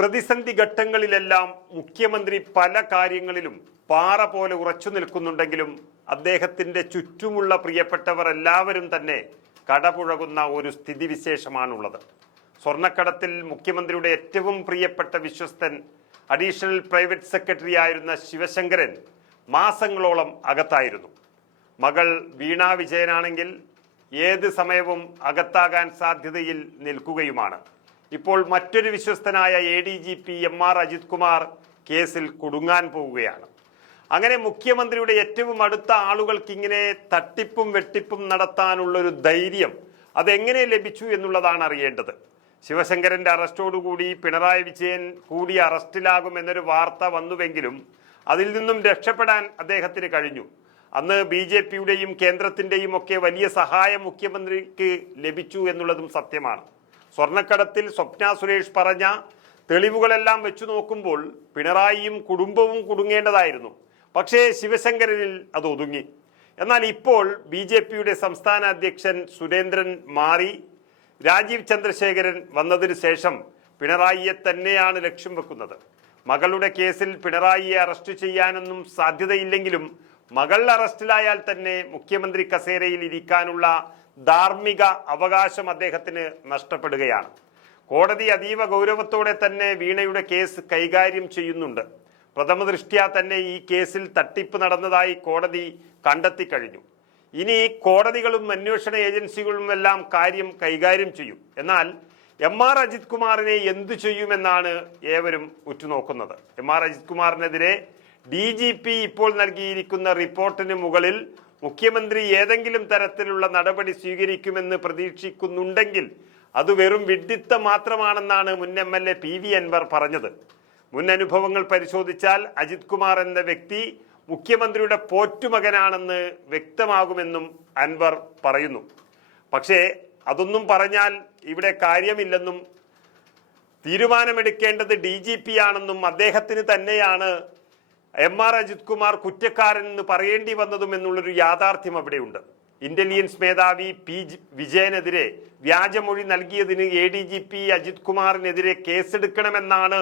പ്രതിസന്ധി ഘട്ടങ്ങളിലെല്ലാം മുഖ്യമന്ത്രി പല കാര്യങ്ങളിലും പാറ പോലെ ഉറച്ചു നിൽക്കുന്നുണ്ടെങ്കിലും അദ്ദേഹത്തിന്റെ ചുറ്റുമുള്ള പ്രിയപ്പെട്ടവർ എല്ലാവരും തന്നെ കടപുഴകുന്ന ഒരു സ്ഥിതിവിശേഷമാണുള്ളത്. സ്വർണ്ണക്കടത്തിൽ മുഖ്യമന്ത്രിയുടെ ഏറ്റവും പ്രിയപ്പെട്ട വിശ്വസ്തൻ അഡീഷണൽ പ്രൈവറ്റ് സെക്രട്ടറി ആയിരുന്ന ശിവശങ്കരൻ മാസങ്ങളോളം അകത്തായിരുന്നു. മകൾ വീണ വിജയനാണെങ്കിൽ ഏത് സമയവും അകത്താകാൻ സാധ്യതയിൽ നിൽക്കുകയുമാണ്. ഇപ്പോൾ മറ്റൊരു വിശ്വസ്തനായ ADGP MR അജിത് കുമാർ കേസിൽ കുടുങ്ങാൻ പോവുകയാണ്. അങ്ങനെ മുഖ്യമന്ത്രിയുടെ ഏറ്റവും അടുത്ത ആളുകൾക്ക് ഇങ്ങനെ തട്ടിപ്പും വെട്ടിപ്പും നടത്താനുള്ളൊരു ധൈര്യം അതെങ്ങനെ ലഭിച്ചു എന്നുള്ളതാണ് അറിയേണ്ടത്. ശിവശങ്കരന്റെ അറസ്റ്റോടുകൂടി പിണറായി വിജയൻ കൂടി അറസ്റ്റിലാകുമെന്നൊരു വാർത്ത വന്നുവെങ്കിലും അതിൽ നിന്നും രക്ഷപ്പെടാൻ അദ്ദേഹത്തിന് കഴിഞ്ഞു. അന്ന് BJPയുടെയും കേന്ദ്രത്തിന്റെയും ഒക്കെ വലിയ സഹായം മുഖ്യമന്ത്രിക്ക് ലഭിച്ചു എന്നുള്ളതും സത്യമാണ്. സ്വർണ്ണക്കടത്തിൽ സ്വപ്ന സുരേഷ് പറഞ്ഞ തെളിവുകളെല്ലാം വെച്ചു നോക്കുമ്പോൾ പിണറായിയും കുടുംബവും കുടുങ്ങേണ്ടതായിരുന്നു. പക്ഷേ ശിവശങ്കരനിൽ അത് ഒതുങ്ങി. എന്നാൽ ഇപ്പോൾ BJPയുടെ സംസ്ഥാന അധ്യക്ഷൻ സുരേന്ദ്രൻ മാറി രാജീവ് ചന്ദ്രശേഖരൻ വന്നതിന് ശേഷം പിണറായിയെ തന്നെയാണ് ലക്ഷ്യം വെക്കുന്നത്. മകളുടെ കേസിൽ പിണറായിയെ അറസ്റ്റ് ചെയ്യാനൊന്നും സാധ്യതയില്ലെങ്കിലും മകൾ അറസ്റ്റിലായാൽ തന്നെ മുഖ്യമന്ത്രി കസേരയിൽ ഇരിക്കാനുള്ള ധാർമ്മിക അവകാശം അദ്ദേഹത്തിന് നഷ്ടപ്പെടുകയാണ്. കോടതി അതീവ ഗൗരവത്തോടെ തന്നെ വീണയുടെ കേസ് കൈകാര്യം ചെയ്യുന്നുണ്ട്. പ്രഥമ ദൃഷ്ട്യാ തന്നെ ഈ കേസിൽ തട്ടിപ്പ് നടന്നതായി കോടതി കണ്ടെത്തി കഴിഞ്ഞു. ഇനി കോടതികളും അന്വേഷണ ഏജൻസികളും എല്ലാം കാര്യം കൈകാര്യം ചെയ്യും. എന്നാൽ MR അജിത് കുമാറിനെ എന്തു ചെയ്യുമെന്നാണ് ഏവരും ഉറ്റുനോക്കുന്നത്. MR അജിത് കുമാറിനെതിരെ DGP ഇപ്പോൾ നൽകിയിരിക്കുന്ന റിപ്പോർട്ടിന് മുകളിൽ മുഖ്യമന്ത്രി ഏതെങ്കിലും തരത്തിലുള്ള നടപടി സ്വീകരിക്കുമെന്ന് പ്രതീക്ഷിക്കുന്നുണ്ടെങ്കിൽ അത് വെറും വിഡ്ഢിത്തം മാത്രമാണെന്നാണ് മുൻ MLA PV അൻവർ പറഞ്ഞത്. മുൻ അനുഭവങ്ങൾ പരിശോധിച്ചാൽ അജിത് കുമാർ എന്ന വ്യക്തി മുഖ്യമന്ത്രിയുടെ പോറ്റുമകനാണെന്ന് വ്യക്തമാകുമെന്നും അൻവർ പറയുന്നു. പക്ഷേ അതൊന്നും പറഞ്ഞാൽ ഇവിടെ കാര്യമില്ലെന്നും തീരുമാനമെടുക്കേണ്ടത് DGP ആണെന്നും അദ്ദേഹത്തിന് തന്നെയാണ് MR അജിത് കുമാർ കുറ്റക്കാരൻ എന്ന് പറയേണ്ടി വന്നതും എന്നുള്ളൊരു യാഥാർത്ഥ്യം അവിടെയുണ്ട്. ഇന്റലിജൻസ് മേധാവി P വിജയനെതിരെ വ്യാജമൊഴി നൽകിയതിന് ADGP അജിത് കുമാറിനെതിരെ കേസെടുക്കണമെന്നാണ്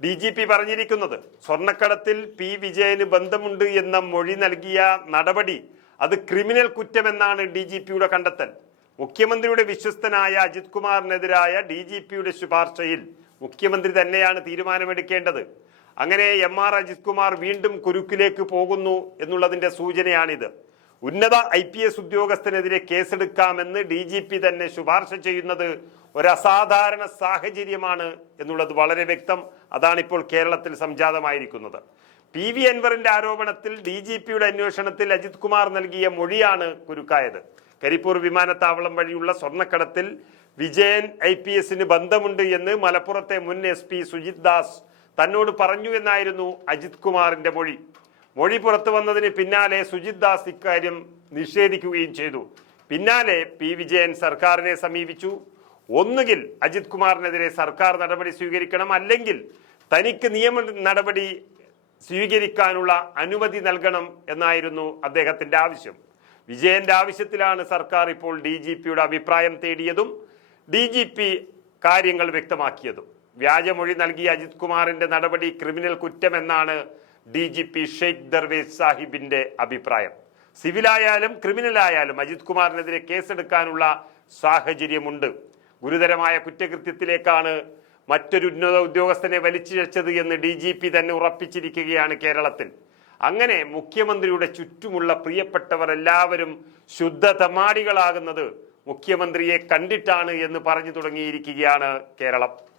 DGP പറഞ്ഞിരിക്കുന്നത്. സ്വർണ്ണക്കടത്തിൽ P വിജയന് ബന്ധമുണ്ട് എന്ന മൊഴി നൽകിയ നടപടി അത് ക്രിമിനൽ കുറ്റമെന്നാണ് DGPയുടെ കണ്ടെത്തൽ. മുഖ്യമന്ത്രിയുടെ വിശ്വസ്തനായ അജിത് കുമാറിനെതിരായ DGPയുടെ ശുപാർശയിൽ മുഖ്യമന്ത്രി തന്നെയാണ് തീരുമാനമെടുക്കേണ്ടത്. അങ്ങനെ MR അജിത് കുമാർ വീണ്ടും കുരുക്കിലേക്ക് പോകുന്നു എന്നുള്ളതിന്റെ സൂചനയാണിത്. ഉന്നത IPS ഉദ്യോഗസ്ഥനെതിരെ കേസെടുക്കാമെന്ന് DGP തന്നെ ശുപാർശ ചെയ്യുന്നത് ഒരു അസാധാരണ സാഹചര്യമാണ് എന്നുള്ളത് വളരെ വ്യക്തം. അതാണിപ്പോൾ കേരളത്തിൽ സംജാതമായിരിക്കുന്നത്. PV അൻവറിന്റെ ആരോപണത്തിൽ DGPയുടെ അന്വേഷണത്തിൽ അജിത് കുമാർ നൽകിയ മൊഴിയാണ് കുരുക്കായത്. കരിപ്പൂർ വിമാനത്താവളം വഴിയുള്ള സ്വർണ്ണക്കടത്തിൽ വിജയൻ IPSന് ബന്ധമുണ്ട് എന്ന് മലപ്പുറത്തെ മുൻ SP സുജിത് ദാസ് തന്നോട് പറഞ്ഞു എന്നായിരുന്നു അജിത് കുമാറിന്റെ മൊഴി. മൊഴി പുറത്തു വന്നതിന് പിന്നാലെ സുജിത് ദാസ് ഇക്കാര്യം നിഷേധിക്കുകയും ചെയ്തു. പിന്നാലെ P വിജയൻ സർക്കാരിനെ സമീപിച്ചു. ഒന്നുകിൽ അജിത് കുമാറിനെതിരെ സർക്കാർ നടപടി സ്വീകരിക്കണം, അല്ലെങ്കിൽ തനിക്ക് നിയമ നടപടി സ്വീകരിക്കാനുള്ള അനുമതി നൽകണം എന്നായിരുന്നു അദ്ദേഹത്തിന്റെ ആവശ്യം. വിജയന്റെ ആവശ്യത്തിലാണ് സർക്കാർ ഇപ്പോൾ DGPയുടെ അഭിപ്രായം തേടിയതും DGP കാര്യങ്ങൾ വ്യക്തമാക്കിയതും. വ്യാജമൊഴി നൽകിയ അജിത് കുമാറിന്റെ നടപടി ക്രിമിനൽ കുറ്റമെന്നാണ് DGP ഷെയ്ഖ് ദർവേസ് സാഹിബിന്റെ അഭിപ്രായം. സിവിലായാലും ക്രിമിനലായാലും അജിത് കുമാറിനെതിരെ കേസെടുക്കാനുള്ള സാഹചര്യമുണ്ട്. ഗുരുതരമായ കുറ്റകൃത്യത്തിലേക്കാണ് മറ്റൊരു ഉന്നത ഉദ്യോഗസ്ഥനെ വലിച്ചിഴച്ചത് എന്ന് DGP തന്നെ ഉറപ്പിച്ചിരിക്കുകയാണ് കേരളത്തിൽ. അങ്ങനെ മുഖ്യമന്ത്രിയുടെ ചുറ്റുമുള്ള പ്രിയപ്പെട്ടവർ എല്ലാവരും ശുദ്ധ തമാടികളാകുന്നത് മുഖ്യമന്ത്രിയെ കണ്ടിട്ടാണ് എന്ന് പറഞ്ഞു തുടങ്ങിയിരിക്കുകയാണ് കേരളം.